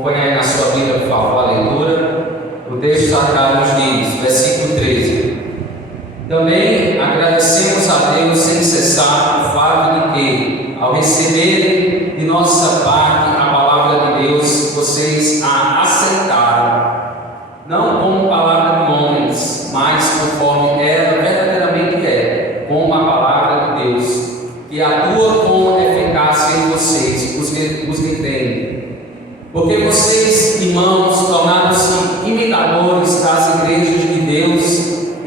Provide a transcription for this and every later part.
Acompanhe aí na sua Bíblia, por favor, a leitura. O texto sagrado nos diz, versículo 13: Também agradecemos a Deus sem cessar o fato de que, ao receberem de nossa parte a palavra de Deus, vocês a aceitaram, não como palavra de homens, mas conforme ela verdadeiramente é, como a palavra de Deus, que atua com eficácia em vocês, os que creem. Porque vocês, irmãos, tornaram-se imitadores das igrejas de Deus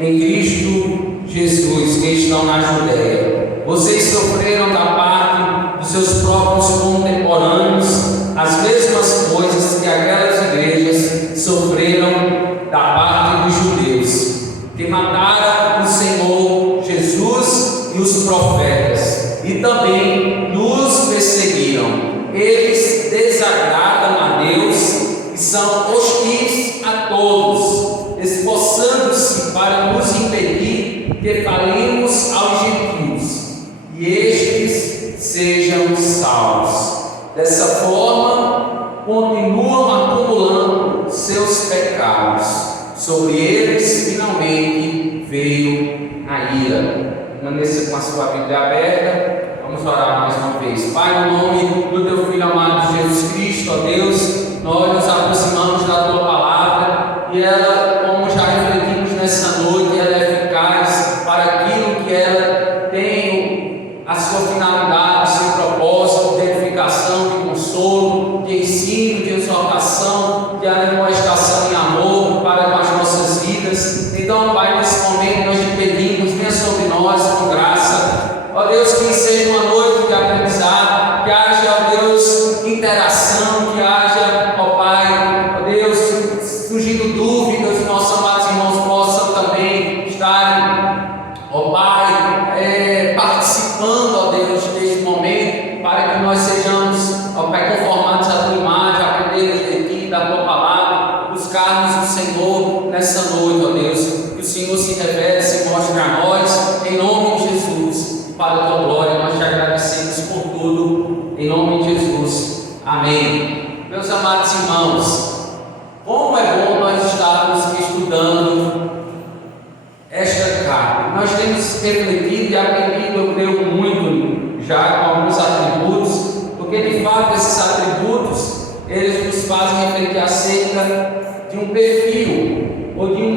em Cristo Jesus, que estão na Judéia. Vocês sofreram da parte dos seus próprios contemporâneos as mesmas coisas que aquelas igrejas sofreram da parte dos judeus, que mataram o Senhor Jesus e os profetas, e também nos perseguiram. Eles desagradam a Deus e são hostis a todos, esforçando-se para nos impedir que falemos aos gentios e estes sejam salvos. Dessa forma, continuam acumulando seus pecados. Sobre eles, finalmente, veio a ira. Permaneça com a sua Bíblia aberta. Vamos orar mais uma vez. Pai, no nome do Teu Filho amado Jesus Cristo, ó Deus, nós nos aproximamos da Tua palavra e ela, como já refletimos nessa noite, ela é eficaz para aquilo que ela tem a sua finalidade, o seu propósito de edificação, de consolo, de ensino, de exortação, de admoestação em amor para com as nossas vidas. Então, Pai, nesse momento nós te pedimos, venha sobre nós com graça. Ó Deus, que seja uma noite de aprendizado, que haja, ó Deus, interação, que haja, ó Pai, ó Deus, surgindo dúvidas, nossos amados irmãos possam também estarem, ó Pai, participando, ó Deus, deste momento, para que nós sejamos, ó Pai, conformados à Tua imagem, aprendermos de Ti, da Tua palavra, buscarmos o Senhor nessa noite, ó Deus, que o Senhor se revele, se mostre a nós, em nome de Jesus. Para a Tua glória, nós te agradecemos por tudo, em nome de Jesus, amém. Meus amados irmãos, como é bom nós estarmos estudando esta carta. Nós temos refletido e aprendido, eu creio, muito já com alguns atributos, porque de fato esses atributos, eles nos fazem refletir acerca de um perfil, ou de um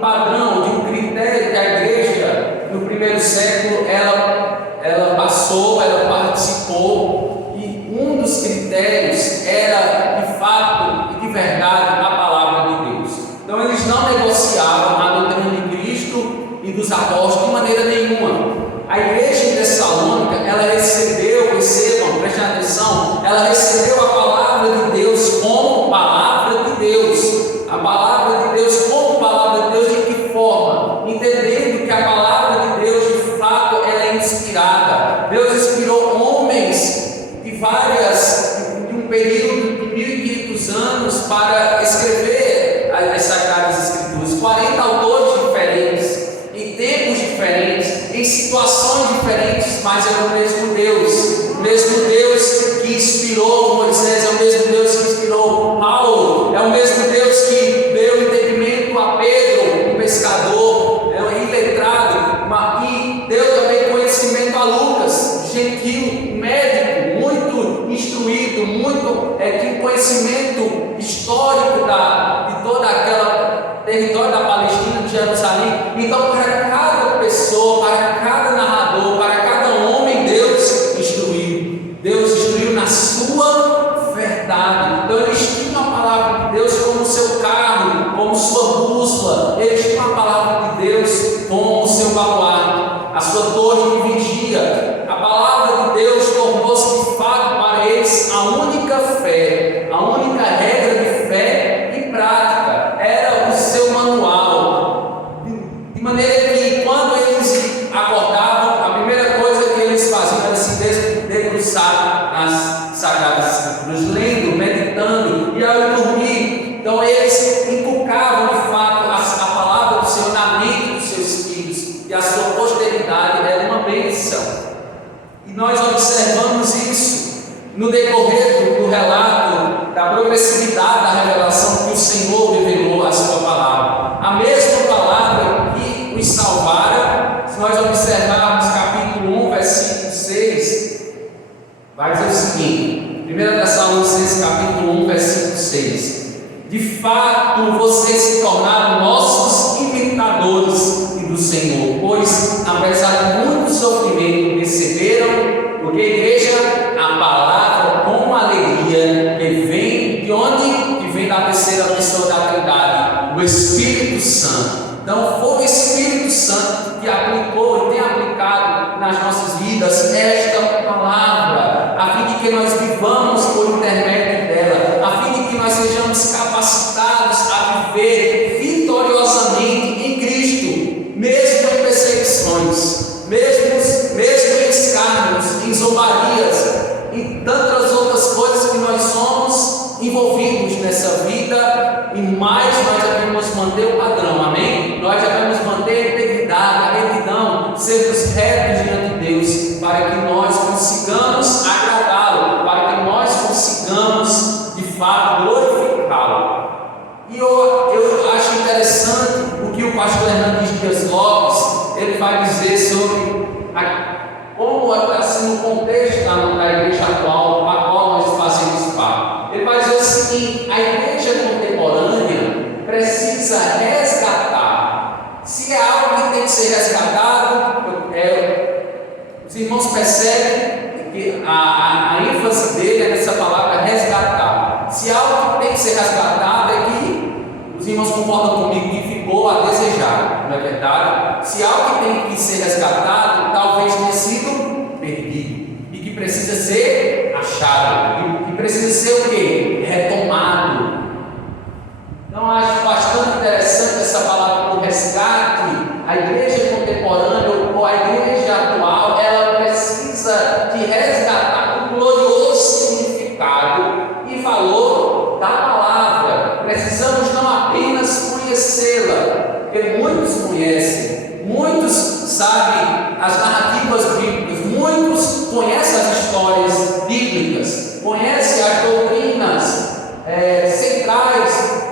padrão, de um critério que a igreja no primeiro século ela passou, ela participou, e um dos critérios era de fato e de verdade a palavra de Deus. Então eles não negociavam a doutrina de Cristo e dos apóstolos de maneira nenhuma. A igreja de Tessalônica, ela recebam, prestem atenção, ela recebeu a palavra de Deus como palavra de Deus. A palavra de Deus como palavra de Deus, de que forma? Entendendo que a palavra de Deus, de fato, ela é inspirada. Deus inspirou homens de um período de 1500 anos para escrever as Sagradas Escrituras. 40 autores diferentes, em tempos diferentes, em situações diferentes, mas é o mesmo Deus. O mesmo Deus que inspirou Moisés, é o mesmo Deus que inspirou Paulo, é o mesmo Deus que deu entendimento a Pedro, um pescador, iletrado, e deu também conhecimento a Lucas, gentil, médico, muito instruído, tinha conhecimento histórico de toda aquela território da Palestina, de Jerusalém. Então, para cada pessoa, para cada narrador, para cada homem, Deus instruiu na sua verdade. Então eles tinham a palavra de Deus como seu carro, como sua bússola. Eles tinham a palavra de Deus como o seu baluarte, a sua torre de vigia. A palavra de Deus tornou-se de fato para eles a única fé, a única regra de fé e prática. Era o seu manual, de maneira que quando eles acordavam, a primeira coisa que eles faziam era se debruçar nas Sagradas Escrituras, lendo, meditando, e ao dormir. Então eles inculcavam de fato a palavra do Senhor na mente dos seus filhos, e a sua posteridade era uma bênção. E nós observamos isso no decorrer do relato da progressividade da revelação que o Senhor revelou a sua palavra. A mesma palavra que os salvara, se nós observarmos capítulo 1, versículo 6, vai dizer o seguinte, 1 Tessalonicenses capítulo 1, versículo 6: de fato, vocês se tornaram nossos imitadores do Senhor, pois, apesar de muito sofrimento, receberam, porque a igreja, a palavra com alegria, que vem de onde? Que vem da terceira pessoa da Trindade, o Espírito Santo. Então, foi o Espírito Santo que aplicou e tem aplicado nas nossas vidas esta palavra, a fim de que nós vivamos por intermédio dela, a fim de que nós sejamos capacitados a viver vitoriosamente em Cristo, mesmo em perseguições, mesmo em escárnios, em zombarias, em tantas outras coisas que nós somos envolvidos nessa vida, e mais nós devemos manter o padrão, amém? Nós devemos manter a integridade, a retidão, sermos retos diante de Deus, para que nós consigamos agradá-lo, para que nós consigamos de fato glorificá-lo. E eu acho interessante o que o pastor Hernandes Dias Lopes ele vai dizer sobre como assim, no contexto da igreja atual, a qual nós fazemos parte. Ele vai dizer o seguinte: a igreja contemporânea precisa resgatar. Se é algo que tem que ser resgatado, os irmãos percebem que a ênfase dele é nessa palavra resgatar. Se é algo que tem que ser resgatado, é que os irmãos concordam comigo que ficou a desejar, não é verdade? Se algo que tem que ser resgatado, talvez tenha sido perdido, e que precisa ser achado, que precisa ser o quê? Retomado. Então, acho bastante interessante essa palavra do resgate. A igreja contemporânea, ou a igreja atual, ela precisa de resgatar o glorioso significado e valor da palavra. Precisamos não apenas conhecê-la, porque muitos conhecem, muitos sabem as narrativas bíblicas, muitos conhecem as histórias bíblicas, conhecem as doutrinas centrais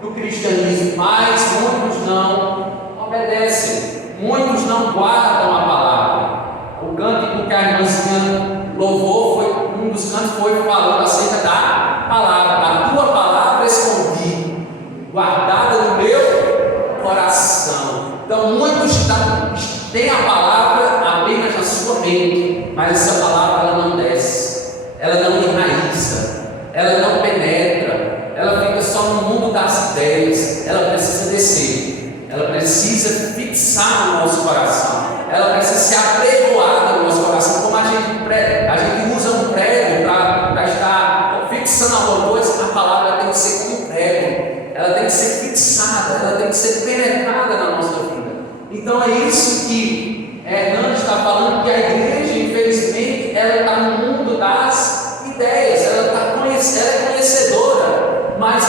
do cristianismo, mas muitos não obedecem, muitos não guardam a palavra. O cântico que a irmãzinha louvou, um dos cantos foi falando acerca da palavra. A tua palavra escondi, guardada no meu coração. Então muitos têm a palavra apenas na sua mente, mas essa palavra ela não desce, ela não enraiza, ela não penetra, ela fica só no mundo das ideias. Ela precisa descer, ela precisa fixar no nosso coração, ela precisa ser apregoada no nosso coração, como a gente usa um prego para estar fixando alguma coisa. A palavra tem que ser como um prego, ela tem que ser fixada, ela tem que ser penetrada na nossa vida. Então é isso que Hernandes está falando, que a igreja, infelizmente, ela está no mundo das ideias, ela é conhecedora, mas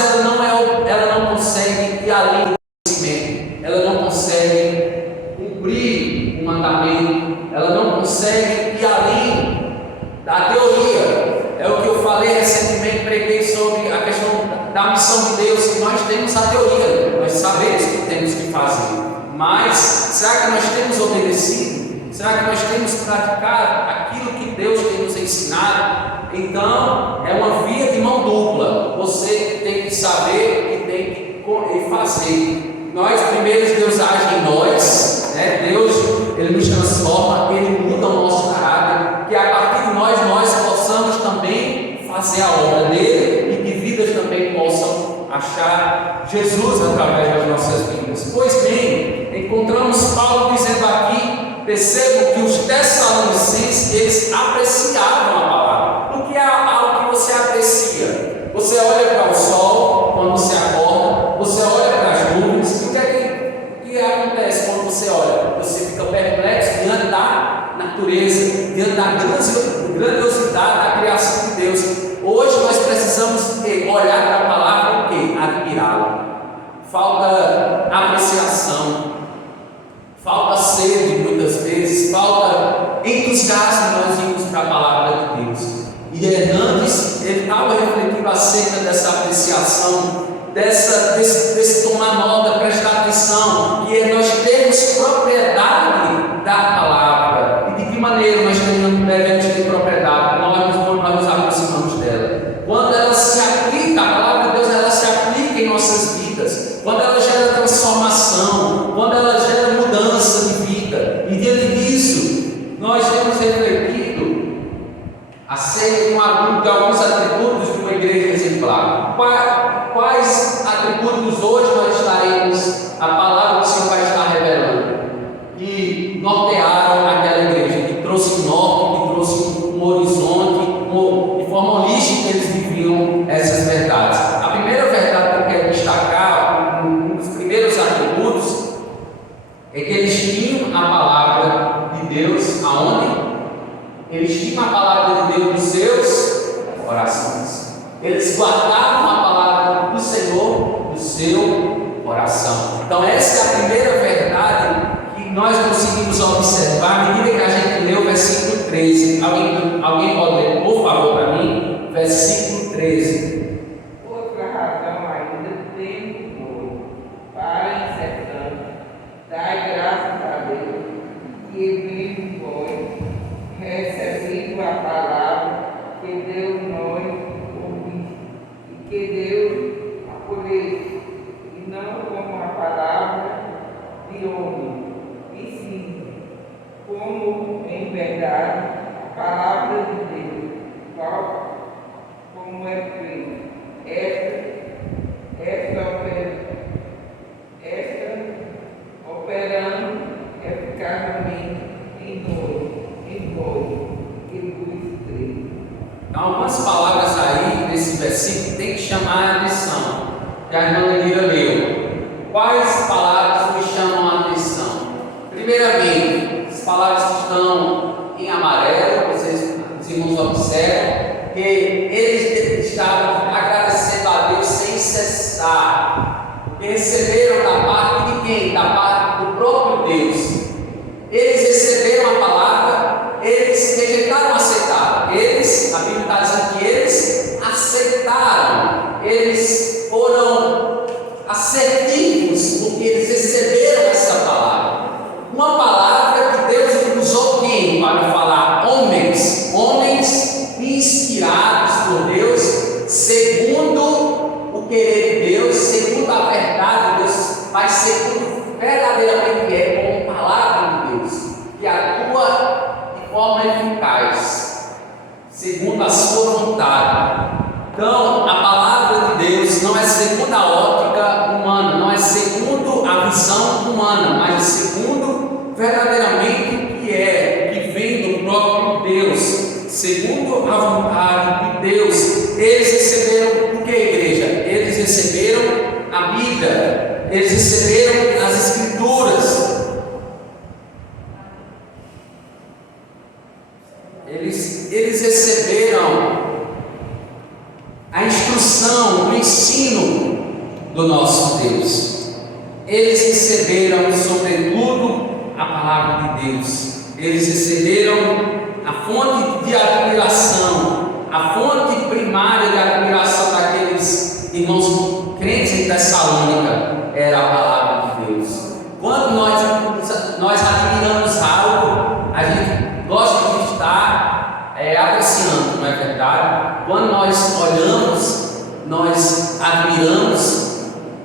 ela não consegue ir além do conhecimento, ela não consegue cumprir o mandamento, ela não consegue ir além da teoria. É o que eu falei recentemente, preguei sobre a questão da missão de Deus, que nós temos a teoria, nós sabemos o que temos que fazer, mas será que nós temos obedecido? Será que nós temos praticado aquilo que Deus tem nos ensinado? Então, é uma via de mão dupla. Você tem que saber e tem que fazer. Nós, primeiro, Deus age em nós, né? Deus, Ele nos transforma, Ele muda o nosso caráter, que a partir de nós possamos também fazer a obra dele e que vidas também possam achar Jesus através das nossas vidas. Pois bem, encontramos Paulo dizendo aqui, percebam que os Tessalonicenses, eles apreciavam a palavra. O que é algo que você aprecia? Você olha para o sol quando você acorda, você olha para as nuvens, e o que acontece quando você olha? Você fica perplexo diante da natureza, diante da grandiosidade da criação de Deus. Hoje nós precisamos olhar para a palavra e o quê? Admirá-la. Falta apreciação, falta sede muitas vezes, falta entusiasmo nós irmos para a palavra de Deus. E Hernandes, ele estava refletindo acerca acerca dessa apreciação, desse tomar nota, prestar atenção, que é nós termos propriedade da palavra. E de que maneira nós devemos ter propriedade? Nós nos aproximamos dela. Quando ela se aplica, a palavra de Deus, ela se aplica em nossas vidas. Quando ela gera transformação, quando ela gera mudança de vida. E diante disso, nós temos refletido acerca de alguns atributos de uma igreja exemplar. Quais atributos hoje nós estaremos, a palavra do Senhor vai estar revelando, que nortearam aquela igreja, que trouxe norte, que trouxe um horizonte, de forma holística eles viviam essas verdades. A primeira verdade que eu quero destacar, um dos primeiros atributos, é que eles tinham a palavra de Deus aonde? Eles tinham a palavra de Deus nos seus corações. Eles guardavam a palavra do Senhor no seu coração. Então essa é a primeira verdade que nós conseguimos observar à medida que a gente lê o versículo 13. Alguém pode ler, por favor, para mim? Versículo 13. Outra razão ainda tenho para entretanto, dai graças a Deus, que mesmo vós, recebendo a palavra que Deus nós ouvimos, e que Deus acolheu, e não como a palavra de homem, e sim, como em verdade a palavra de Deus, qual como é feito, esta operando eficazmente em vós, que vos crê. Então, algumas palavras aí nesse versículo tem que chamar a atenção, que a irmã Lenira leu. Quais palavras nos chamam a atenção? Primeiramente, as palavras que estão em amarelo, os irmãos observam que eles estavam agradecendo a Deus sem cessar, porque receberam da parte de quem? Da parte do próprio Deus. Eles receberam a palavra, eles rejeitaram aceitar. Eles, a Bíblia está dizendo que eles aceitaram, eles foram assertivos, porque eles receberam essa palavra. Uma palavra que Deus usou quem para falar? Homens inspirados por Deus, segundo o querer de Deus, segundo a verdade de Deus, mas segundo verdadeiramente é como palavra de Deus, que atua de forma eficaz, segundo a sua vontade. Então, a palavra de Deus não é segundo a ótica humana, não é segundo a visão humana, mas é segundo verdadeiramente o que vem do próprio Deus, segundo a vontade de Deus. Eles receberam o que, igreja? Eles receberam a Bíblia, eles receberam as Escrituras. Eles receberam a instrução, o ensino do nosso Deus. Eles receberam, sobretudo, a palavra de Deus. Eles receberam a fonte de admiração, a fonte primária de admiração daqueles irmãos crentes em Tessalônica era a palavra de Deus. Quando nós admiramos algo, a gente gosta de estar apreciando, não é verdade? Quando nós olhamos, nós admiramos.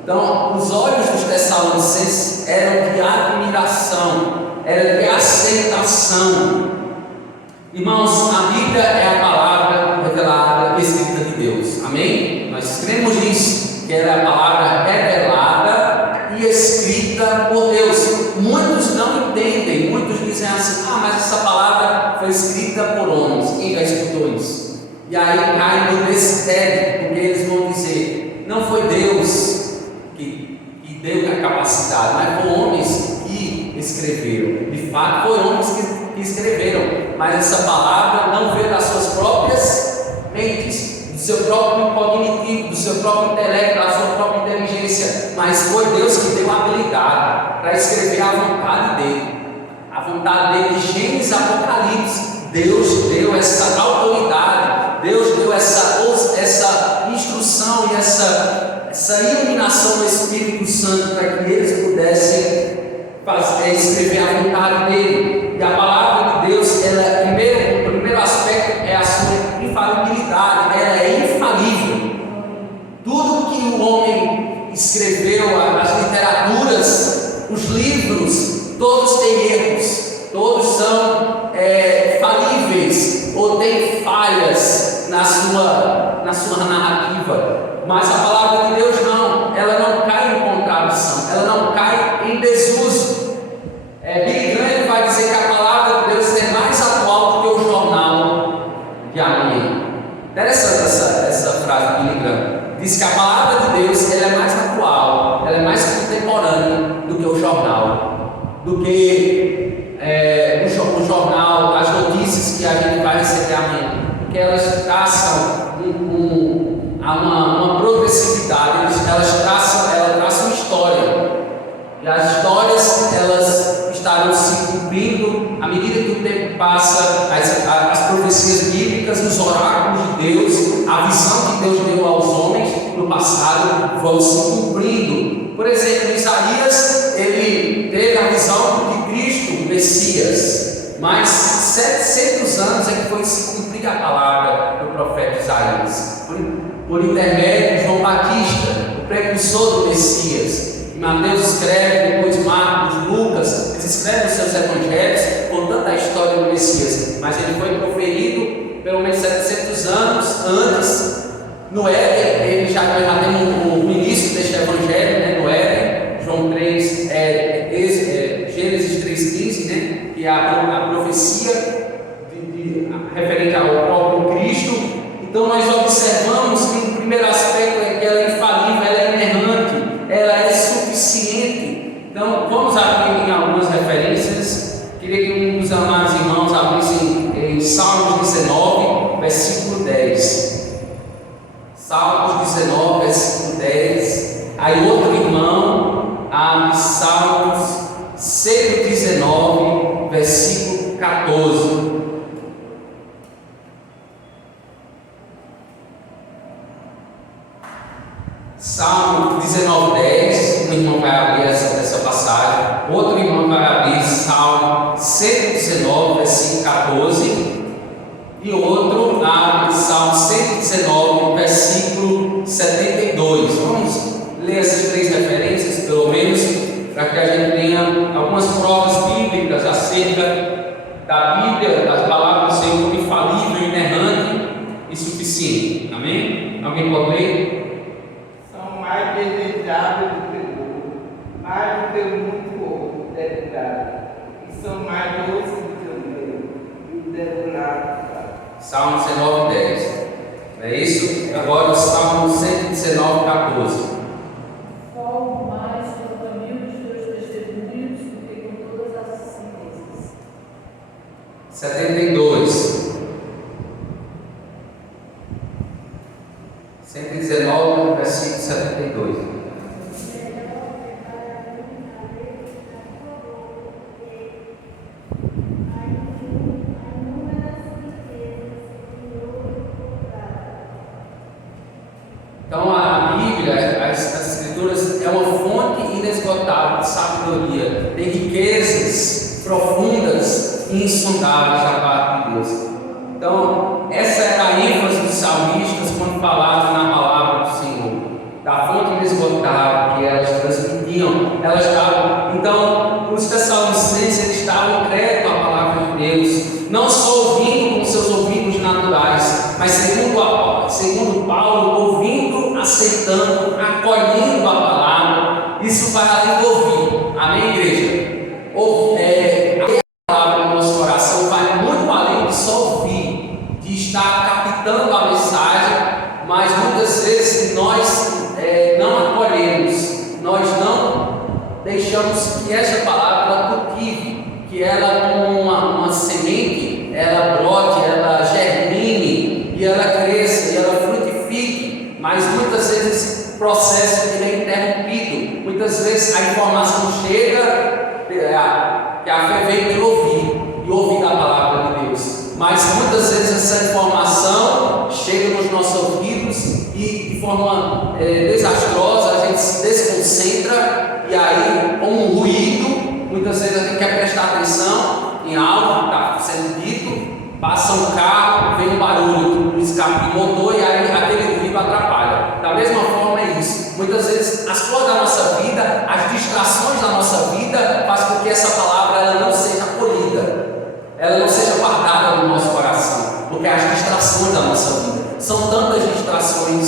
Então, os olhos dos Tessalonicenses eram de admiração, eram de aceitação. Irmãos, a Bíblia é a palavra revelada, escrita de Deus. Amém? Nós cremos nisso, que ela é a palavra revelada e escrita por Deus. Muitos não entendem, muitos dizem assim: mas essa palavra foi escrita por homens. Quem já escutou isso? E aí cai no descrédito, porque eles vão dizer: não foi Deus que deu a capacidade, mas foram homens que escreveram. De fato, foram homens que escreveram, mas essa palavra não veio das suas próprias mentes, do seu próprio cognitivo, do seu próprio intelecto, da sua própria inteligência, mas foi Deus que deu a habilidade para escrever a vontade dele. A vontade dele de Gênesis e Apocalipse. Deus deu essa autoridade, Deus deu essa instrução unção e essa iluminação do Espírito Santo para que eles pudessem escrever a vontade dele. E a palavra de Deus, o primeiro aspecto é a sua infalibilidade, ela é infalível. Tudo que o homem escreveu, as literaturas, os livros, todos têm erros, todos são falíveis ou têm falhas na sua narrativa. Mas a palavra de Deus não, ela não cai em contradição, ela não cai em desuso. Billy Graham vai dizer que a palavra de Deus é mais atual do que o jornal de amanhã. Interessante essa frase de Billy Graham. Diz que a palavra de Deus ela é mais atual, ela é mais contemporânea do que o jornal, do que o jornal, as notícias que a gente vai receber amanhã, porque elas traçam uma progressividade, ela traça uma história, e as histórias elas estarão se cumprindo à medida que o tempo passa, as profecias bíblicas, os oráculos de Deus, a visão que Deus deu aos homens no passado vão se cumprindo. Por exemplo, Isaías, ele teve a visão de Cristo, o Messias, mas 700 anos é que foi se cumprir a palavra do profeta Isaías, por intermédio de João Batista, o precursor do Messias. Mateus escreve, depois Marcos, Lucas, eles escrevem os seus evangelhos contando a história do Messias, mas ele foi proferido pelo menos 700 anos antes, no Éden. Ele já tem o início deste evangelho, né, no Éden, João 3, Gênesis 3,15, né, que é a profecia referente ao próprio Cristo. Então nós observamos que o primeiro aspecto é que ela é infalível, ela é inerrante, ela é suficiente. Então vamos abrir em algumas referências. Queria que um dos amados irmãos abrissem em Salmos 19, versículo 10. Salmos 19, versículo 10. Aí outro irmão abre Salmos 119, versículo 14. Salmo 19, 10, um irmão vai abrir essa passagem, outro irmão vai abrir Salmo 119, versículo 14, e outro abre Salmo 119, versículo 72. Vamos ler essas três referências, pelo menos, para que a gente tenha algumas provas bíblicas acerca da Bíblia, das palavras do Senhor, infalível, inerrante e suficiente. Amém? Alguém pode ler? Mais desejável do que o ouro, mais do que muito ouro deputado, e são mais doces do que o mel, e o deputado. Salmo 19, 10. É isso? Agora o Salmo 119, 14. Falo mais no caminho dos teus testemunhos do que com todas as certezas. 72. 119, versículo 72. Então a Bíblia, as Escrituras, é uma fonte inesgotável de sabedoria, tem riquezas profundas e insondáveis da parte de Deus. Então, essa era a ênfase dos salmistas quando falavam na palavra do Senhor, da fonte inesgotável que elas transmitiam. Então, os tessalonicenses eles estavam crédito à palavra de Deus, não só ouvindo com seus ouvidos naturais, mas segundo Paulo, ouvindo, aceitando, acolhendo a palavra. Isso vai além do ouvir. Amém, igreja? A palavra no nosso coração vai muito além de só ouvir, de estar captando a mensagem, mas muitas vezes nós não acolhemos, nós não deixamos que essa palavra cultive, que ela como uma semente, ela brote, ela germine, e ela cresça, e ela frutifique. Mas muitas vezes esse processo ele é interrompido, muitas vezes a informação chega, que a fé vem pelo ouvir, e ouvir a palavra de Deus, mas muitas vezes essa informação chega nos nossos ouvidos e de forma desastrosa, a gente se desconcentra e aí, com um ruído, muitas vezes a gente quer prestar atenção em algo que está sendo dito, passa um carro, vem um barulho, um escape de motor e aí aquele ruído atrapalha. Da mesma forma é isso. Muitas vezes as coisas da nossa vida, as distrações da nossa vida faz com que essa palavra ela não seja acolhida, ela não seja guardada no nosso coração, porque as distrações da nossa vida são tantas distrações,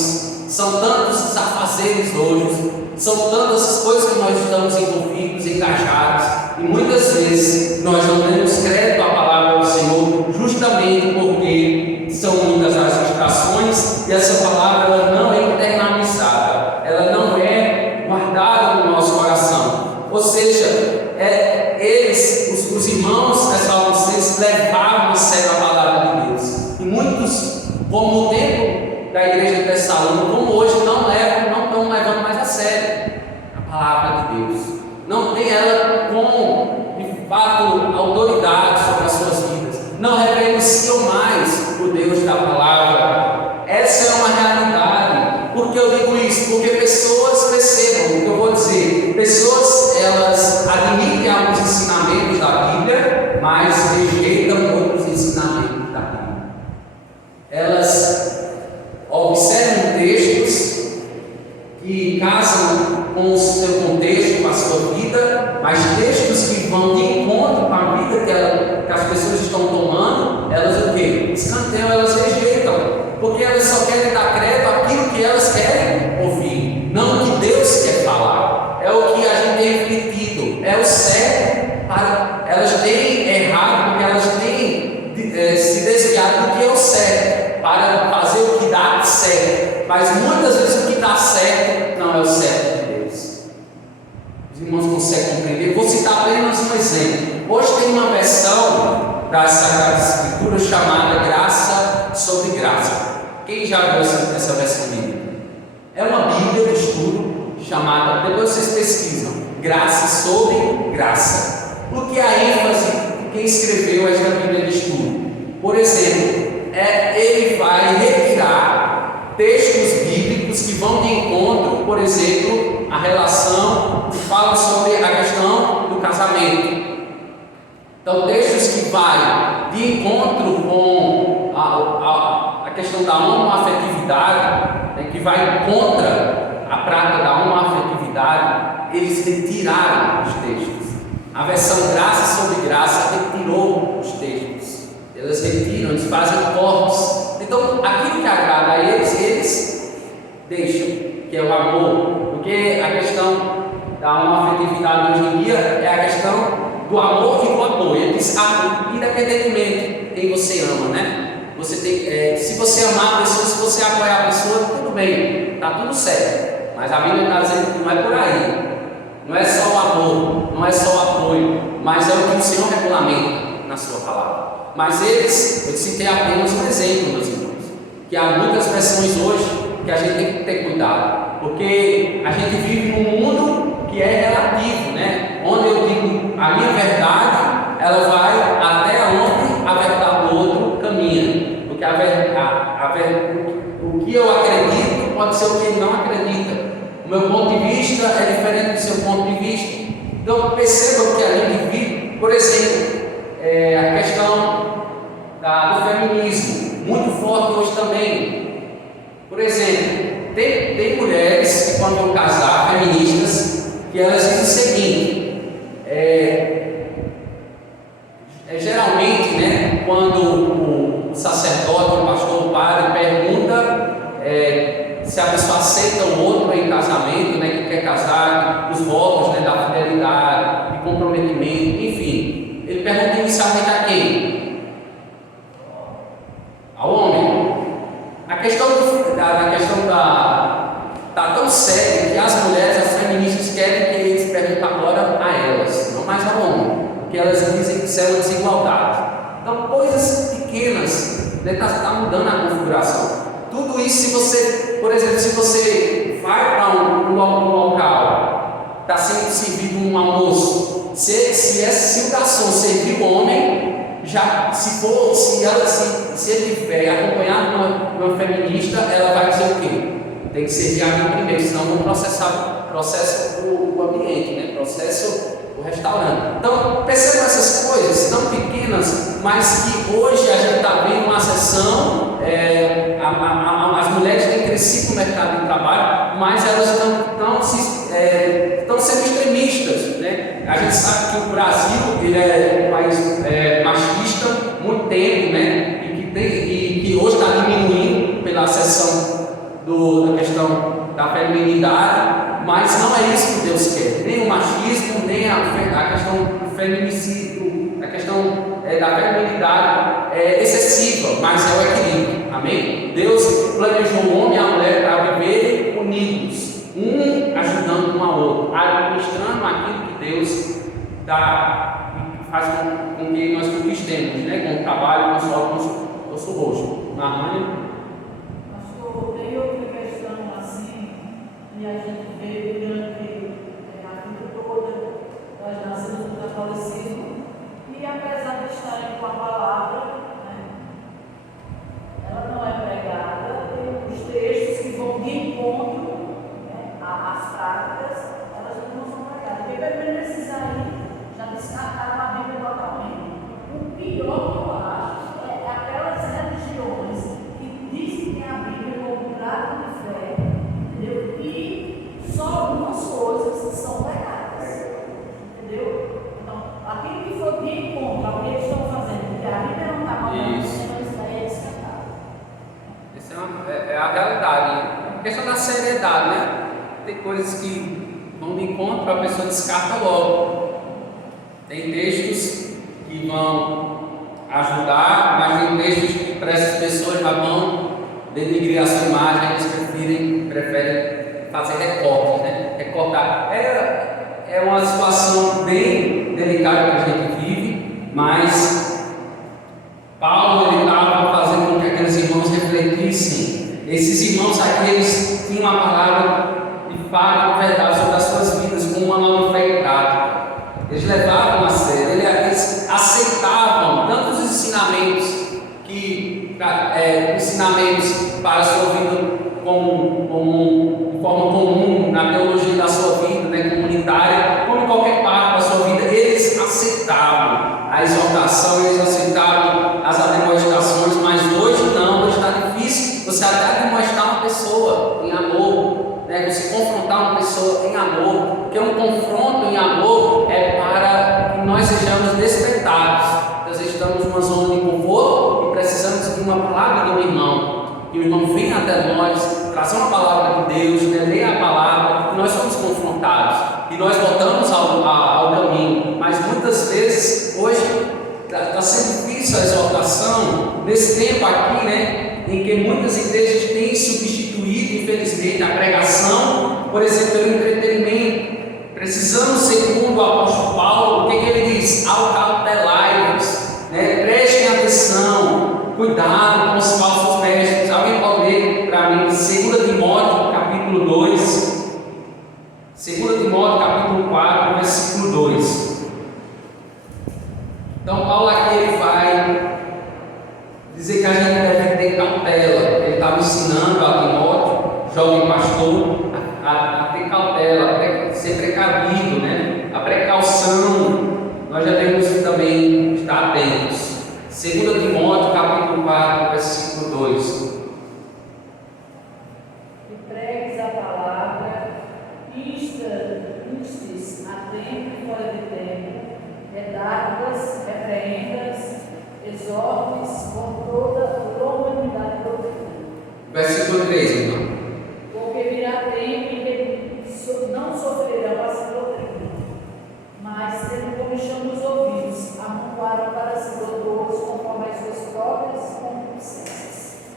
são tantos afazeres hoje, são tantas as coisas que nós estamos envolvidos, engajados, e muitas vezes nós não damos crédito à palavra do Senhor, justamente porque são muitas as distrações e essa palavra ela não é internalizada, ela não é guardada no nosso coração. Ou seja, os irmãos Tessalonicenses levavam a sério a palavra de Deus, e muitos, como o tempo da igreja de Tessalônica, como hoje, não estão levando mais a sério a palavra de Deus, não tem ela com, de fato, autoridade sobre as suas vidas, não reverenciam mais o Deus da palavra. Essa é uma realidade. Por que eu digo isso? Porque pessoas percebam o que eu vou dizer, pessoas elas admitem alguns ensinamentos da Bíblia, mas rejeitam outros ensinamentos da Bíblia. Elas observam textos que casam com o seu contexto, com a sua vida, mas textos que vão de encontro com a vida que as pessoas estão tomando, elas o quê? Escanteiam, elas rejeitam, porque elas só querem dar crédito àquilo que elas querem ouvir, não o que Deus quer falar. É o que a gente tem refletido, é o certo, elas têm errado, porque elas têm se desviado do que é o certo, para fazer o que dá certo, mas muitas vezes o que dá certo não é o certo de Deus. Os irmãos conseguem compreender? Vou citar apenas um exemplo. Hoje tem uma versão das Sagradas Escrituras chamada Graça sobre Graça. Quem já viu essa versão bíblica? É uma Bíblia de estudo chamada, depois vocês pesquisam, Graça sobre Graça. Porque a ênfase de quem escreveu esta Bíblia de estudo, por exemplo, ele vai retirar textos bíblicos que vão de encontro, por exemplo, a relação que fala sobre a questão do casamento. Então, textos que vai de encontro com a questão da homoafetividade, né, que vai contra a prática da homoafetividade, eles retiraram os textos. A versão Graça sobre Graça retirou os textos. Elas retiram, eles fazem cortes. Então, aquilo que agrada a eles deixam, que é o amor. Porque a questão da homoafetividade hoje em dia é a questão do amor e do apoio. Ele diz, independentemente de quem você ama, né? Você tem, se você amar a pessoa, se você apoiar a pessoa, tudo bem, está tudo certo. Mas a Bíblia está dizendo que não é por aí. Não é só o amor, não é só o apoio, mas é o que o Senhor regulamenta na sua palavra. Mas eu citei apenas um exemplo, meus irmãos, que há muitas versões hoje que a gente tem que ter cuidado, porque a gente vive num mundo que é relativo, né? Onde eu digo a minha verdade, ela vai até onde a verdade do outro caminha, porque o que eu acredito pode ser o que ele não acredita. O meu ponto de vista é diferente do seu ponto de vista. Então percebam que a gente vive, por exemplo, a questão do feminismo, muito forte hoje também. Por exemplo, tem mulheres que quando vão casar, feministas, que elas dizem o seguinte, geralmente, né, quando o sacerdote, o pastor, o padre pergunta se a pessoa aceita o outro em casamento, né, que quer casar, os votos, né, da fidelidade, de comprometimento, enfim, ele pergunta inicialmente a quem? Ao homem. A questão está tão séria que as mulheres, as feministas, querem que eles perguntem agora a elas, não mais ao homem, porque elas dizem que isso é uma desigualdade. Então, coisas pequenas, né, está mudando a configuração. Tudo isso, se você, por exemplo, se você vai para um local, está sendo servido um almoço, se o garçom servir o homem, já se ele estiver acompanhado de uma feminista, ela vai dizer o quê? tem que servir a mim primeiro, senão eu vou processo o ambiente, né? Processo o restaurante. Então, percebam essas coisas tão pequenas, mas que hoje a gente está vendo uma sessão, as mulheres têm crescido no mercado de trabalho, mas elas estão sendo extremistas, né? A gente sabe que o Brasil ele é um país machista, muito tempo, né? E que hoje está diminuindo pela sessão da questão da feminilidade, mas não é isso que Deus quer, nem o machismo, nem a questão do feminicídio, a questão da feminilidade é excessiva, mas é o equilíbrio, amém? Deus planejou o homem e a mulher para viverem unidos, um ajudando um ao outro, administrando aquilo que Deus dá e faz com que nós conquistemos, né? Com o trabalho, com o sol, com o nosso rosto. Marrone? Tem outra questão assim, e a gente vê durante a vida toda, nós nascemos no catolicismo, e apesar de estarem com a palavra, né, ela não é pregada, e os textos que vão de encontro, né, às práticas, elas não são pregadas. Porque pelo menos esses aí já descartaram a Bíblia totalmente. O pior que eu acho é aquelas religiões que dizem que a Bíblia é um prato de fé, entendeu? E só algumas coisas que são pregadas, entendeu? Então, aquilo que for de encontro ao que eles estão fazendo, porque a Bíblia não está mandando, isso daí é descartado. Isso é a realidade. A questão da seriedade, né? Tem coisas que vão de encontro, a pessoa descarta logo. Tem textos que vão ajudar, mas tem textos que para essas pessoas já vão denigrir a sua imagem, eles preferem fazer recortes, né? Recortar. É uma situação bem delicada que a gente vive, mas Paulo ele estava fazendo com que aqueles irmãos refletissem. Esses irmãos aqui, eles tinham uma palavra de fato, verdade sobre as suas vidas, com uma nova fé e prática. Eles levavam a sério, eles aceitavam tantos ensinamentos ensinamentos para a sua vida de forma comum, na teologia da sua vida, né, comunitária, como em qualquer parte da sua vida. Eles aceitavam a exortação, eles aceitavam as admoestações, mas hoje não, hoje está difícil você até admoestar uma pessoa em amor, né, você confrontar uma pessoa em amor, porque um confronto em amor é para que nós sejamos despertados. Nós estamos numa zona de conforto e precisamos de uma palavra do irmão, que o irmão venha até nós, trazer uma palavra de Deus, né, ler a palavra, e nós somos confrontados, e nós voltamos ao caminho, mas muitas vezes, hoje, está sendo difícil a exortação, nesse tempo aqui, né, em que muitas igrejas têm substituído, infelizmente, a pregação, por exemplo, pelo entretenimento. Precisamos, segundo o apóstolo Paulo, o que ele diz? Acautelai-vos, né? Prestem atenção, cuidado com os falsos mestres. Alguém pode ler para mim 2 Timóteo, capítulo 2, 2 Timóteo, capítulo 4, versículo 2. Então, Paulo aqui ele vai dizer que a gente deve ter cautela. Ele estava ensinando a Timóteo, jovem pastor, a ter cautela, a ser precavido, né? A precaução, nós já devemos também estar atentos. 2 Timóteo, capítulo 4, versículo 2. E pregues a palavra, instes a tempo e fora de tempo, redargas, repreendas, exortes com toda unidade de doutrina. Versículo 3, então. Porque virá tempo em que não sofrerão a sua doutrina, mas tendo comichão dos ouvidos, amontoarão para si doutores conforme as suas próprias concupiscências.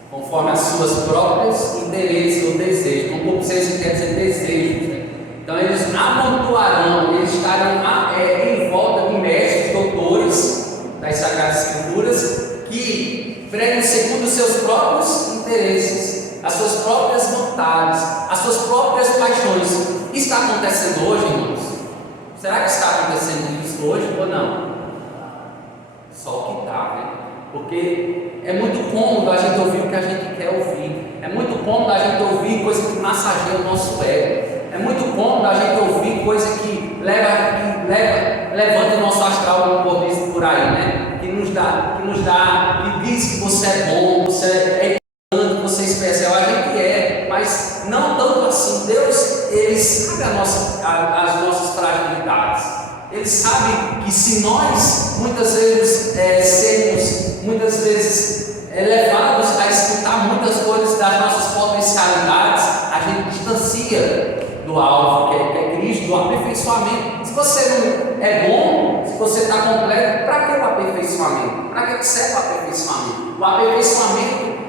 Conforme as suas próprias interesses ou desejos. Concupiscência quer dizer desejos, né? Então eles amontoarão, eles estarão em volta de mestres, doutores das Sagradas Escrituras, que pregam segundo os seus próprios interesses, as suas próprias vontades, as suas próprias paixões. Isso está acontecendo hoje, irmãos? Será que está acontecendo isso hoje ou não? Só o que está, né? Porque é muito cômodo a gente ouvir o que a gente quer ouvir. É muito bom da gente ouvir coisa que massageia o nosso ego. É muito bom da gente ouvir coisa que levanta o nosso astral, como por isso por aí, né? Que diz que você é bom, você é importante, você é especial. A gente é, mas não tanto assim. Deus, Ele sabe as nossas fragilidades. Ele sabe que se nós muitas vezes sermos levados a escutar muitas coisas das nossas potencialidades, a gente distancia do alvo, que é Cristo, do aperfeiçoamento. Se você não é bom, se você está completo, para que o aperfeiçoamento? Para que serve o aperfeiçoamento? O aperfeiçoamento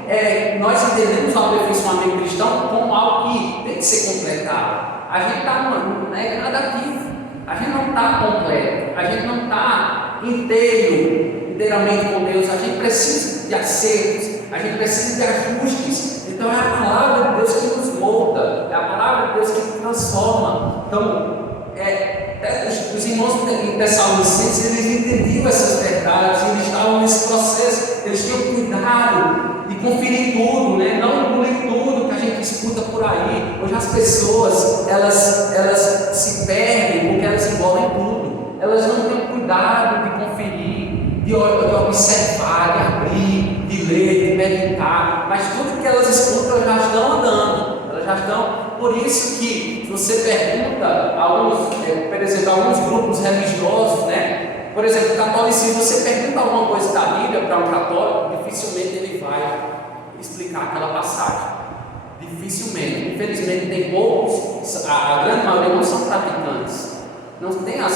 nós entendemos o aperfeiçoamento cristão como algo que tem que ser completado. A gente não é gradativo, a gente não está completo, a gente não está inteiramente com Deus. A gente precisa de acertos, a gente precisa de ajustes. Então é a palavra de Deus que nos molda, é a palavra de Deus que nos transforma. Então, os irmãos em Tessalonicenses, eles entendiam essas verdades, eles estavam nesse processo, eles tinham cuidado de conferir tudo, né? Não engolir tudo que a gente escuta por aí. Hoje as pessoas, elas se perdem porque elas engolem tudo, elas não têm cuidado de conferir, de observar, de abrir, de ler, de meditar, mas tudo que elas escutam, elas já estão andando, elas já estão. Por isso que, se você pergunta por exemplo, alguns grupos religiosos, né? Por exemplo, o catolicismo, você pergunta alguma coisa da Bíblia para um católico, dificilmente ele vai explicar aquela passagem. Dificilmente. Infelizmente, tem poucos, a grande maioria não são praticantes. Não tem as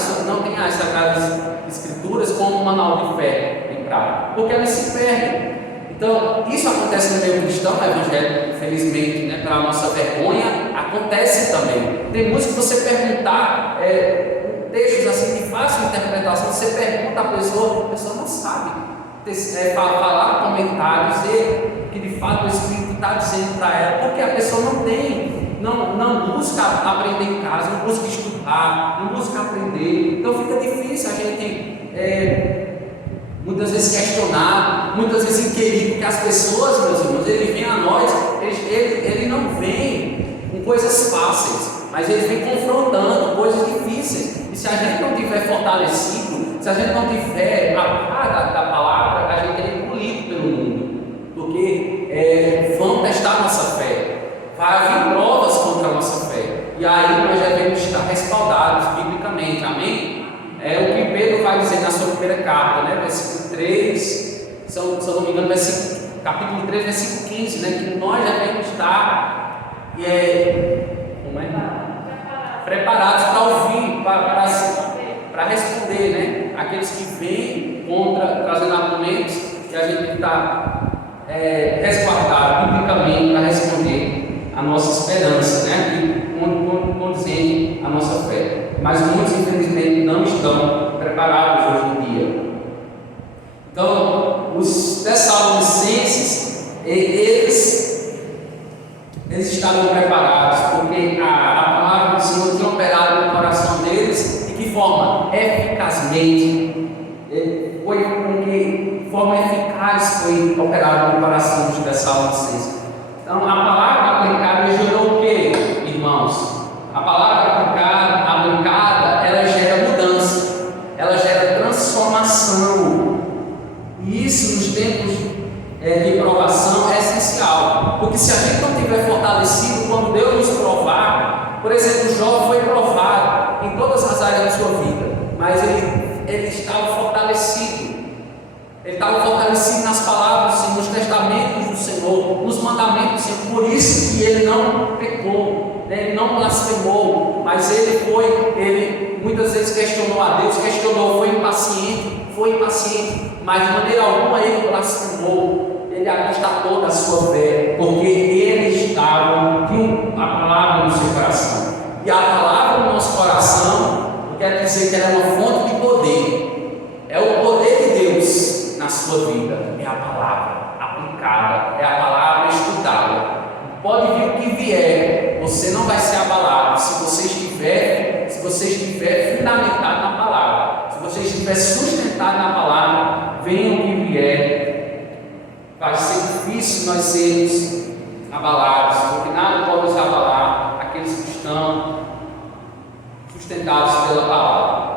Sagradas Escrituras como um manual de fé em prática, porque elas se perdem. Então, isso acontece no meio cristão, no evangelho, infelizmente, né, para a nossa vergonha, acontece também. Tem música que você perguntar, textos assim de fácil interpretação, você pergunta à pessoa, a pessoa não sabe falar, comentar, dizer que de fato o Espírito está dizendo para ela, porque a pessoa não busca aprender em casa, não busca estudar, não busca aprender. Então fica difícil a gente muitas vezes questionar, muitas vezes inquirir, porque as pessoas, meus irmãos, ele vem a nós, ele não vem com coisas fáceis, mas ele vem confrontando coisas difíceis. E se a gente não tiver fortalecido, se a gente não tiver a par da palavra, a gente é engolido pelo mundo, porque vão testar a nossa fé, vai haver provas contra a nossa fé, e aí nós devemos estar respaldados biblicamente, amém? É o que Pedro vai dizer na sua primeira carta, né? Versículo 3, se eu não me engano, capítulo 3, versículo 15, né? Que nós devemos estar preparados para ouvir, para responder, né? Aqueles que vêm trazendo argumentos, e a gente está resguardado biblicamente para responder a nossa esperança, né? E conduzir a nossa fé. Mas muitos, infelizmente, não estão preparados hoje em dia. Então, os Tessalonicenses, eles estavam preparados, porque a palavra do Senhor tinha operado no coração deles. De que forma? Eficazmente. De forma eficaz foi operado no coração dos Tessalonicenses. Então, a palavra aplicada gerou o que, irmãos? A palavra aplicada, ela gera mudança, ela gera transformação. E isso nos tempos de provação é essencial, porque se a gente não tiver fortalecido, quando Deus nos provar, por exemplo, Jó foi provado em todas as áreas da sua vida, mas ele estava fortalecido. Ele estava fortalecido nas palavras do Senhor, nos testamentos do Senhor, nos mandamentos do Senhor. Por isso que ele não pecou, né? Ele não blasfemou, mas ele muitas vezes questionou a Deus, foi impaciente, mas de maneira alguma ele blasfemou, ele apostatou da sua fé, porque ele tinha a palavra no seu coração. E a palavra no nosso coração não quer dizer que ela é uma fonte de poder, é o poder de Deus na sua vida, é a palavra aplicada, é a palavra estudada. Pode vir o que vier, você não vai ser abalado se você estiver fundamentado na palavra, se você estiver sustentado na palavra, venha o que vier. Vai ser difícil nós sermos abalados, porque nada pode os abalar, aqueles que estão sustentados pela palavra.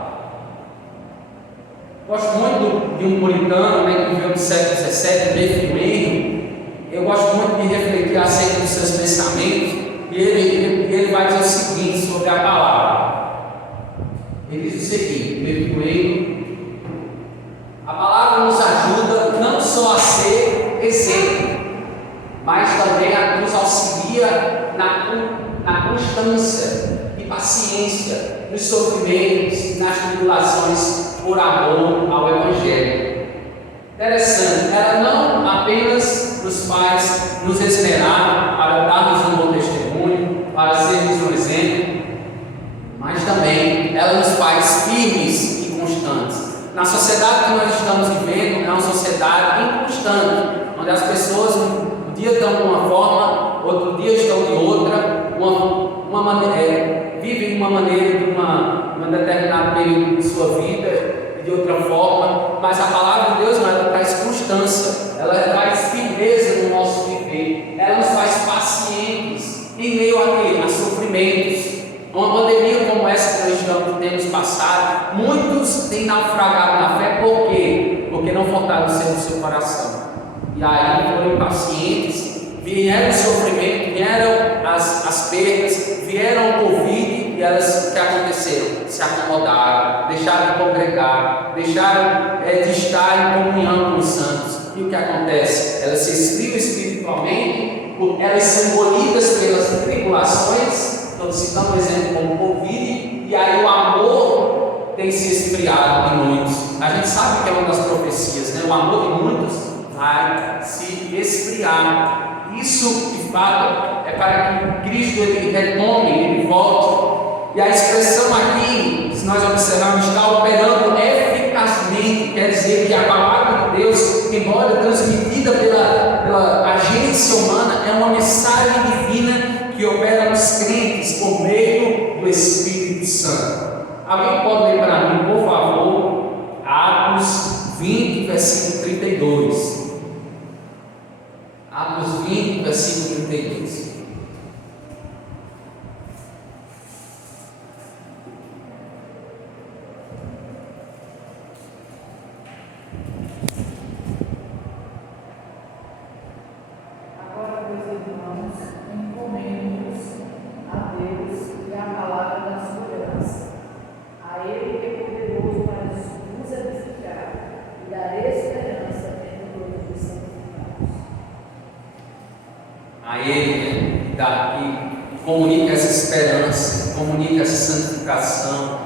Gosto muito de um puritano, né, que viveu no século XVII, Matthew Henry. Eu gosto muito de refletir acerca dos seus pensamentos, e ele vai dizer o seguinte sobre a palavra. Ele diz o seguinte, Matthew Henry: a palavra nos ajuda não só a ser exemplo, mas também nos auxilia na constância e paciência nos sofrimentos e nas tribulações por amor ao Evangelho. Interessante, ela não apenas nos faz nos esmerar para darmos um bom testemunho, para sermos um exemplo, mas também ela nos faz firmes e constantes. Na sociedade que nós estamos vivendo, é uma sociedade inconstante, onde as pessoas um dia estão de uma forma, outro dia estão de outra, vivem de uma maneira, de um determinado período de sua vida, de outra forma, mas a palavra de Deus, ela traz constância, ela traz firmeza no nosso viver, ela nos faz pacientes em meio a sofrimentos. Uma pandemia como essa que nós temos passado, muitos têm naufragado na fé. Por quê? Porque não fortaleceram o seu coração, e aí foram impacientes, vieram o sofrimento, vieram as perdas, vieram o Covid, e elas, o que aconteceram? Se acomodaram, deixaram de congregar, deixaram de estar em comunhão com os santos. E o que acontece? Elas se esfriam espiritualmente, elas são engolidas pelas tribulações. Estou citando um exemplo como o Covid, e aí o amor tem se esfriado em muitos. A gente sabe que é uma das profecias, né? O amor de muitos vai se esfriar. Isso, de fato, é para que Cristo ele retome, ele volte. E a expressão aqui, se nós observarmos, está operando eficazmente, quer dizer que a palavra de Deus, embora transmitida pela agência humana, é uma mensagem divina que opera nos crentes por meio do Espírito Santo. Alguém pode ler para mim, por favor, Atos 20, versículo 32. Atos 20, versículo 32. Agora, meus irmãos, encomendo-nos a Deus e à palavra da sua graça, a Ele que é poderoso para nos edificar e dar esperança entre todos os santificados. A Ele que comunica essa esperança, comunica essa santificação,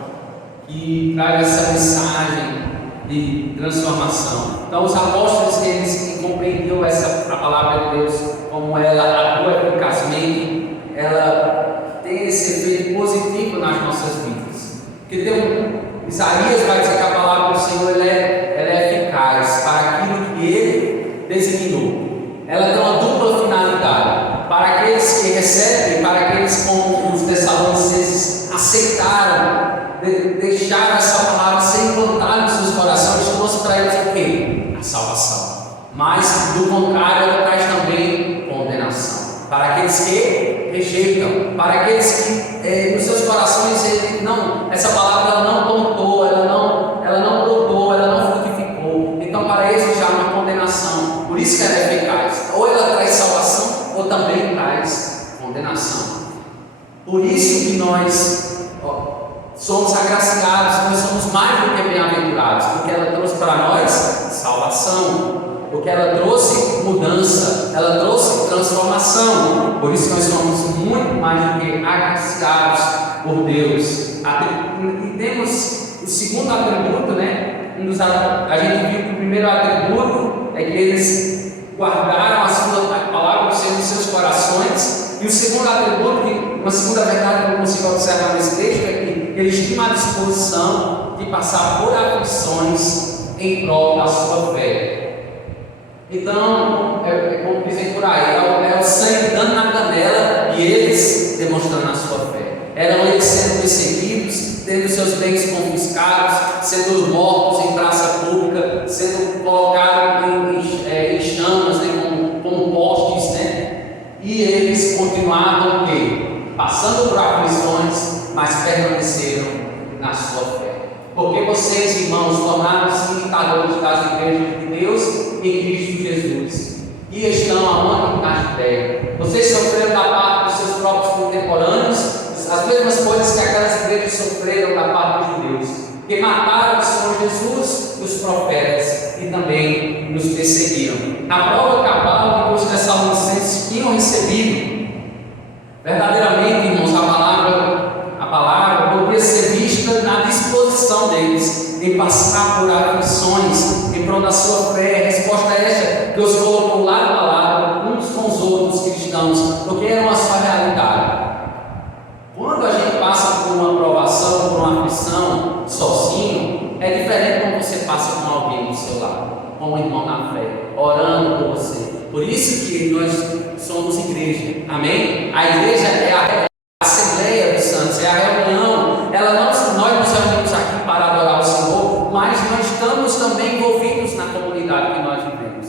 que traz essa mensagem de transformação. Então os apóstolos, eles compreendiam a palavra de Deus, como ela atua eficazmente, ela tem esse efeito positivo nas nossas vidas. Porque Isaías vai dizer que a palavra do Senhor ela é eficaz para aquilo que Ele designou. Ela tem uma dupla finalidade: para aqueles que recebem, para aqueles como os Tessalonicenses aceitaram, deixaram essa palavra ser implantada nos seus corações, trouxe para eles o quê? A salvação. Mas, do contrário, ela traz também condenação. Para aqueles que rejeitam, para aqueles que nos seus corações essa palavra ela não plantou, ela não brotou, ela não frutificou. Então, para eles já há uma condenação. Por isso que ela é eficaz. Ou ela traz salvação, ou também traz condenação. Por isso que nós somos agraciados, nós somos mais do que bem-aventurados, porque ela trouxe para nós salvação, porque ela trouxe mudança, ela trouxe transformação. Por isso nós somos muito mais do que agraciados por Deus. E temos o segundo atributo, né? A gente viu que o primeiro atributo é que eles guardaram a palavra do Senhor nos seus corações. E o segundo atributo, uma segunda verdade que eu consigo observar nesse texto, é que eles tinham a disposição de passar por aflições em prol da sua fé. Então, como dizem por aí, é o sangue dando na canela e eles demonstrando a sua fé. Eram eles sendo perseguidos, tendo seus bens confiscados, sendo mortos em praça pública, sendo colocados em chamas, né, como postes, né? E continuaram o quê? Passando por aflições, mas permaneceram na sua fé. Porque vocês, irmãos, tornaram-se imitadores das igrejas de Deus em Cristo Jesus. E estão aonde? Na Judéia. Vocês sofreram da parte dos seus próprios contemporâneos as mesmas coisas que aquelas igrejas sofreram da parte dos judeus, que mataram o Senhor Jesus e os profetas e também nos perseguiram. A prova cabal que os tessalonicenses tinham recebido, verdadeiramente, irmãos, a palavra poderia ser vista na disposição deles em passar por aflições em prol da sua fé. A resposta é esta, que os colocou lado a lado uns com os outros cristãos, porque era a sua realidade. Quando a gente passa por uma provação, por uma aflição sozinho, é diferente quando você passa com alguém do seu lado, com um irmão na fé, orando por você. Por isso que nós somos igreja, amém? A igreja é a Assembleia dos Santos, é a reunião. Nós nos reunimos aqui para adorar o Senhor, mas nós estamos também envolvidos na comunidade que nós vivemos.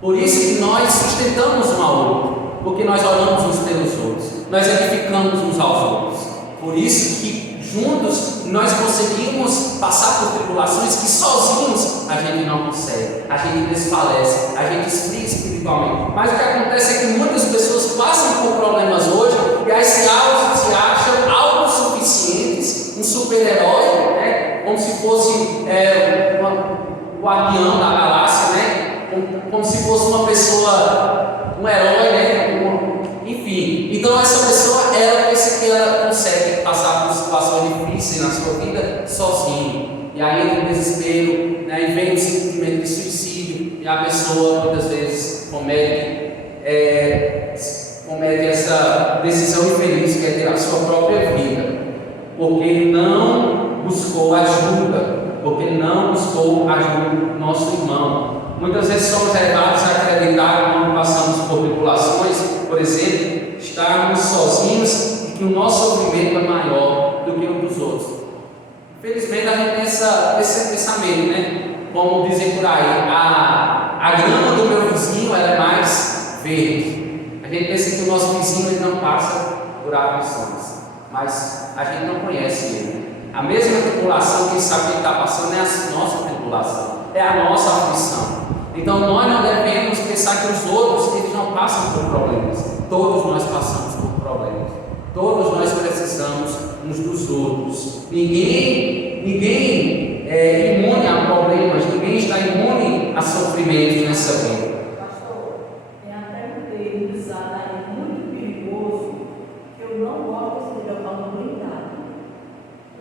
Por isso que nós sustentamos um ao outro, porque nós oramos uns pelos outros, nós edificamos uns aos outros. Por isso que juntos nós conseguimos passar por tribulações que sozinhos a gente não consegue, a gente desfalece, a gente esfria espiritualmente. Mas o que acontece é que muitas pessoas passam por problemas hoje e aí se acham autossuficientes, um super-herói, né? Como se fosse o guardião da galáxia, né? Como se fosse uma pessoa, um herói, né? Enfim, então essa pessoa, ela pensa que ela consegue passar por situações difíceis na sua vida sozinho, e aí entra o desespero, né? E vem o sentimento de suicídio, e a pessoa muitas vezes comete essa decisão infeliz que é ter a sua própria vida, porque não buscou ajuda, porque não buscou ajuda do nosso irmão. Muitas vezes somos levados a acreditar, quando passamos por tribulações, por exemplo, estarmos sozinhos e que o nosso sofrimento é maior do que o dos outros. Infelizmente a gente tem esse pensamento, né? Como dizem por aí, a grama do meu vizinho ela é mais verde. A gente pensa que o nosso vizinho ele não passa por aflições, mas a gente não conhece ele. A mesma tribulação que sabe que ele está passando é a nossa tribulação, é a nossa aflição. Então nós não devemos pensar que os outros eles não passam por problemas. Todos nós passamos por problemas. Todos nós precisamos uns dos outros. Ninguém é imune a problemas. Ninguém está imune a sofrimentos nessa vida. Pastor, tem até um termo usado aí muito perigoso que eu não gosto de levar no blindado.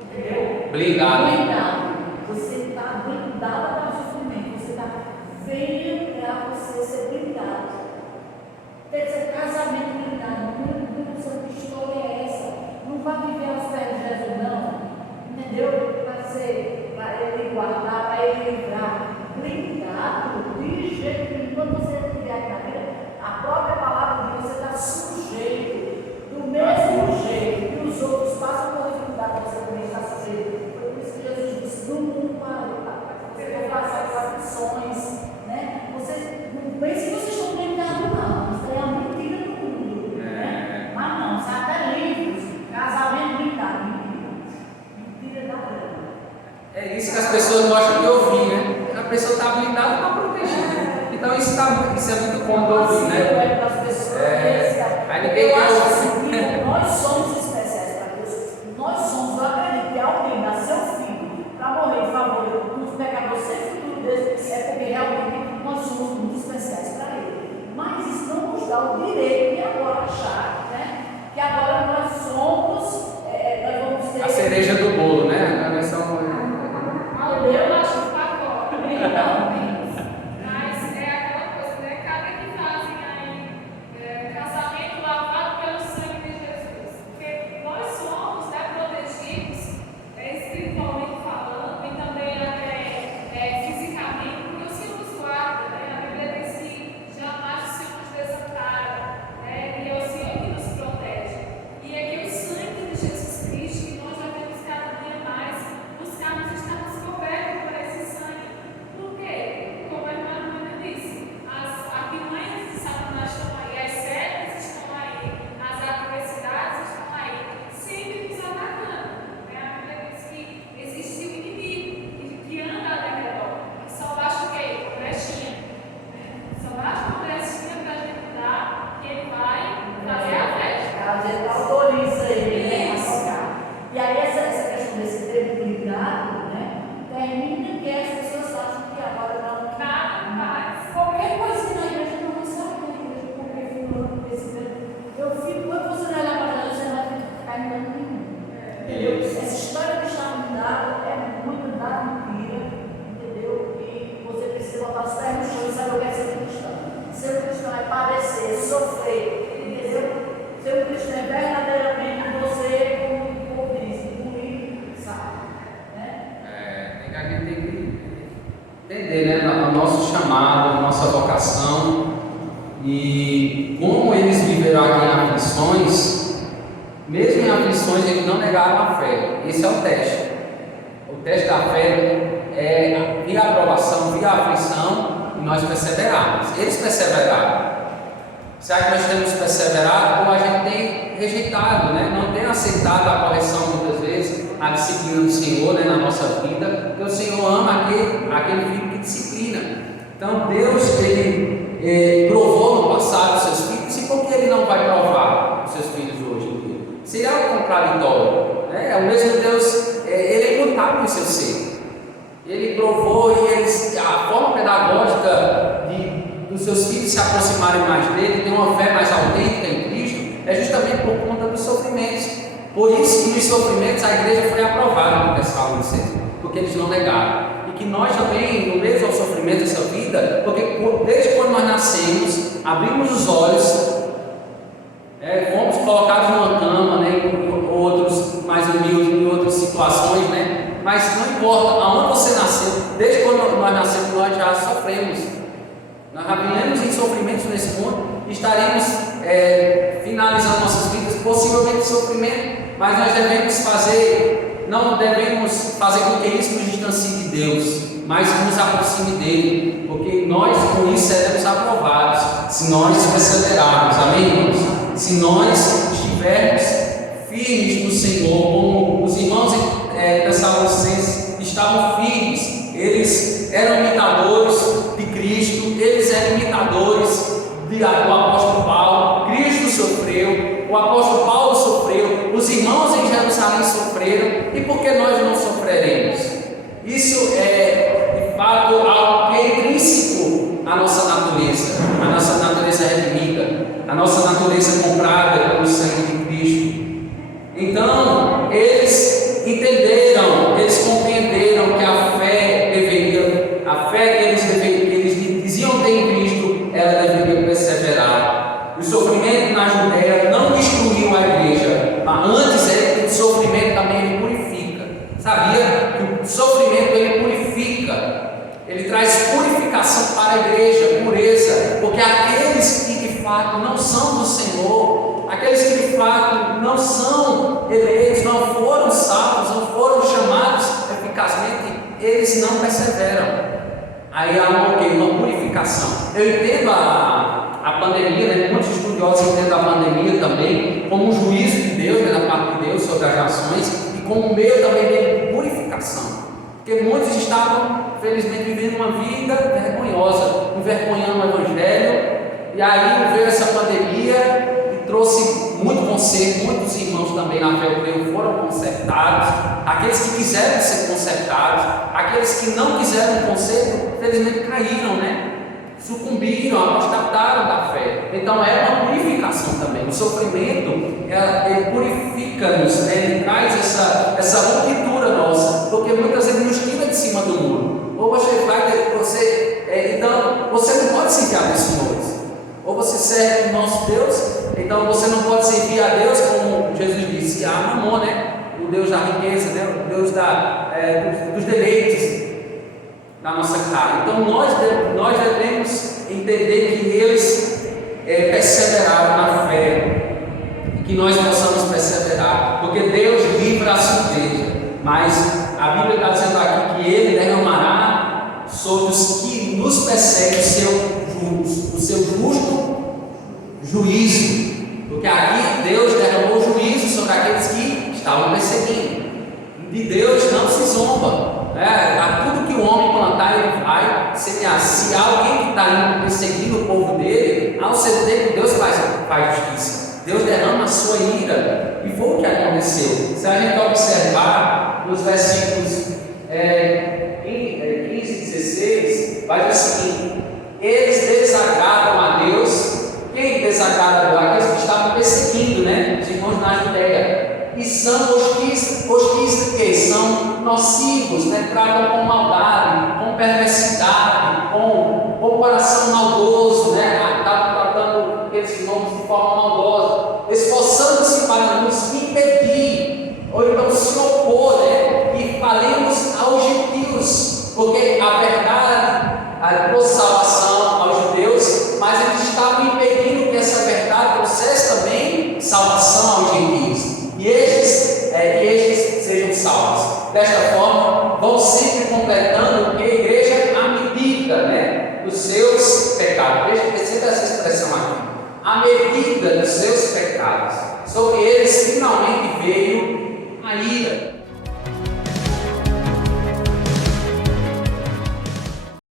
Entendeu? Blindado. Blindado. Você está blindado para o sofrimento. Você está venha para você ser blindado. Tem que ser casamento blindado. Meu Deus, que história é essa? Não vai viver aos pés de Jesus, não. Entendeu? Para ele guardar, para ele livrar. Blindado, de jeito que quando você estiver aqui na vida, a própria palavra diz que você está sujeito. Do mesmo jeito que os outros passam por dificuldade, você também está sujeito. Foi por isso que Jesus disse: no mundo você vai passar por aflições. Né? Você não pense que vocês estão brincados, não. Isso aí é uma mentira do mundo. Né? Mas não, sai até livros, casamento blindado. Mentira da grana. É isso que as pessoas gostam de ouvir, né? A pessoa está blindada para proteger. Então isso é muito cômodo ouvir, né? Aí ninguém Eu quer acho ouvir. que nós somos especiais para Deus. Nós somos, eu acredito que alguém dá seu filho para morrer em favor dos pecadores sem futuro desse, é porque realmente nós somos muito especiais para Ele. Mas isso não nos dá o direito de agora achar, né? Que agora nós somos, nós vamos ter... A cereja do bolo, né? Nós somos... Eu acho um pacote. Então, Mas é aquela coisa, né? Cada que fazem aí casamento lavado pelo sangue de Jesus. Porque nós somos, né, protegidos, espiritualmente falando, e também até fisicamente, porque o Senhor nos guarda, né? A Bíblia diz que jamais o Senhor nos desampara, né? padecer, sofrer, entendeu? Ser um cristão verdadeiramente você, como diz, bonito, sabe? Né? A gente tem que entender, né, o nosso chamado, a nossa vocação e como eles viveram aqui em aflições. Mesmo em aflições, eles não negaram a fé. Esse é o teste. O teste da fé é via aprovação, via aflição, e nós perseverarmos. Eles perseveraram. Será que nós temos perseverado ou a gente tem rejeitado, né? Não tem aceitado a correção muitas vezes, a disciplina do Senhor, né, na nossa vida, porque o Senhor ama aquele filho que disciplina. Então Deus, Ele provou no passado os seus filhos, e por que Ele não vai provar os seus filhos hoje? Seria algo contraditório, né? O mesmo Deus, Ele é imutável em seu ser. Ele provou e a forma pedagógica dos seus filhos se aproximarem mais dele, ter uma fé mais autêntica em Cristo, é justamente por conta dos sofrimentos. Por isso que nos sofrimentos a igreja foi aprovada no Tessalonicenses, porque eles não negaram. E que nós também, no meio do sofrimento dessa vida, porque desde quando nós nascemos, abrimos os olhos, fomos colocados numa cama, né, em outros mais humildes, em outras situações, né? Mas não importa aonde você nasceu, desde quando nós nascemos, nós já sofremos. Nós já vivemos em sofrimentos nesse mundo e estaremos finalizando nossas vidas, possivelmente em sofrimento, mas nós não devemos fazer com que isso nos distancie de Deus, mas nos aproxime dele, porque nós com isso seremos aprovados, se nós perseverarmos, amém, irmãos? Se nós estivermos firmes no Senhor, como os irmãos Tessalonicenses estavam firmes, eles eram imitadores de Cristo, eles eram imitadores do apóstolo Paulo. Cristo sofreu, o apóstolo Paulo sofreu, os irmãos em Jerusalém sofreram, e por que nós não sofreremos? Isso é de fato algo que é intrínseco à nossa natureza redimida, a nossa natureza comprada pelo sangue de Cristo. Então, eles entenderam, eles compreenderam que a fé que eles diziam ter em Cristo, ela deveria perseverar. O sofrimento na Judéia não destruiu a igreja, mas antes o sofrimento também ele purifica. Sabia que o sofrimento ele purifica, ele traz purificação para a igreja, pureza, porque aqueles que de fato não são do Senhor, aqueles que de fato não são eleitos, não foram salvos, não foram chamados eficazmente, eles não perseveram. Aí há uma purificação. Eu entendo a pandemia, né? Muitos estudiosos entendem a pandemia também como um juízo de Deus, né, da parte de Deus sobre as nações, e como um meio também de purificação. Porque muitos estavam, felizmente, vivendo uma vida vergonhosa, envergonhando o Evangelho, e aí veio essa pandemia e trouxe muito conserto. Muitos irmãos também na fé eu creio foram consertados, aqueles que quiseram ser consertados, aqueles que não quiseram um conserto, felizmente caíram, né? Sucumbiram, apostataram da fé. Então é uma purificação também. O sofrimento ele purifica-nos, né? Ele traz essa ruptura nossa, porque muitas vezes nos tira de cima do muro. Ou então você não pode servir a Deus, senhores. Ou você serve o nosso Deus, então você não pode servir a Deus como Jesus disse, a Mamon, né? O Deus da riqueza, né? O Deus dos deleites da nossa carne. Então nós devemos entender que eles perseveraram na fé, e que nós possamos perseverar, porque Deus livra a sua igreja, mas a Bíblia está dizendo aqui que Ele derramará sobre os que nos perseguem o seu justo juízo, porque aqui Deus derramou juízo sobre aqueles que estavam perseguindo. De Deus não se zomba, né? A tudo que o homem plantar ele vai semear. Se alguém que está perseguindo o povo dele, ao seu tempo Deus faz justiça, Deus derrama a sua ira, e foi o que aconteceu. Se a gente observar nos versículos 15 e 16, vai dizer o seguinte: eles desagradam a Deus. Quem desagrada a Deus? Aqueles que estavam perseguindo, né? Os irmãos na Judéia, e são hostis que são nocivos, né? Tratam com maldade, com perversidade, com coração maldoso, né? Tratando Desta forma, vão sempre completando que a igreja, à medida, né, dos seus pecados. Perceba essa expressão aqui. À medida dos seus pecados, sobre eles finalmente veio a ira.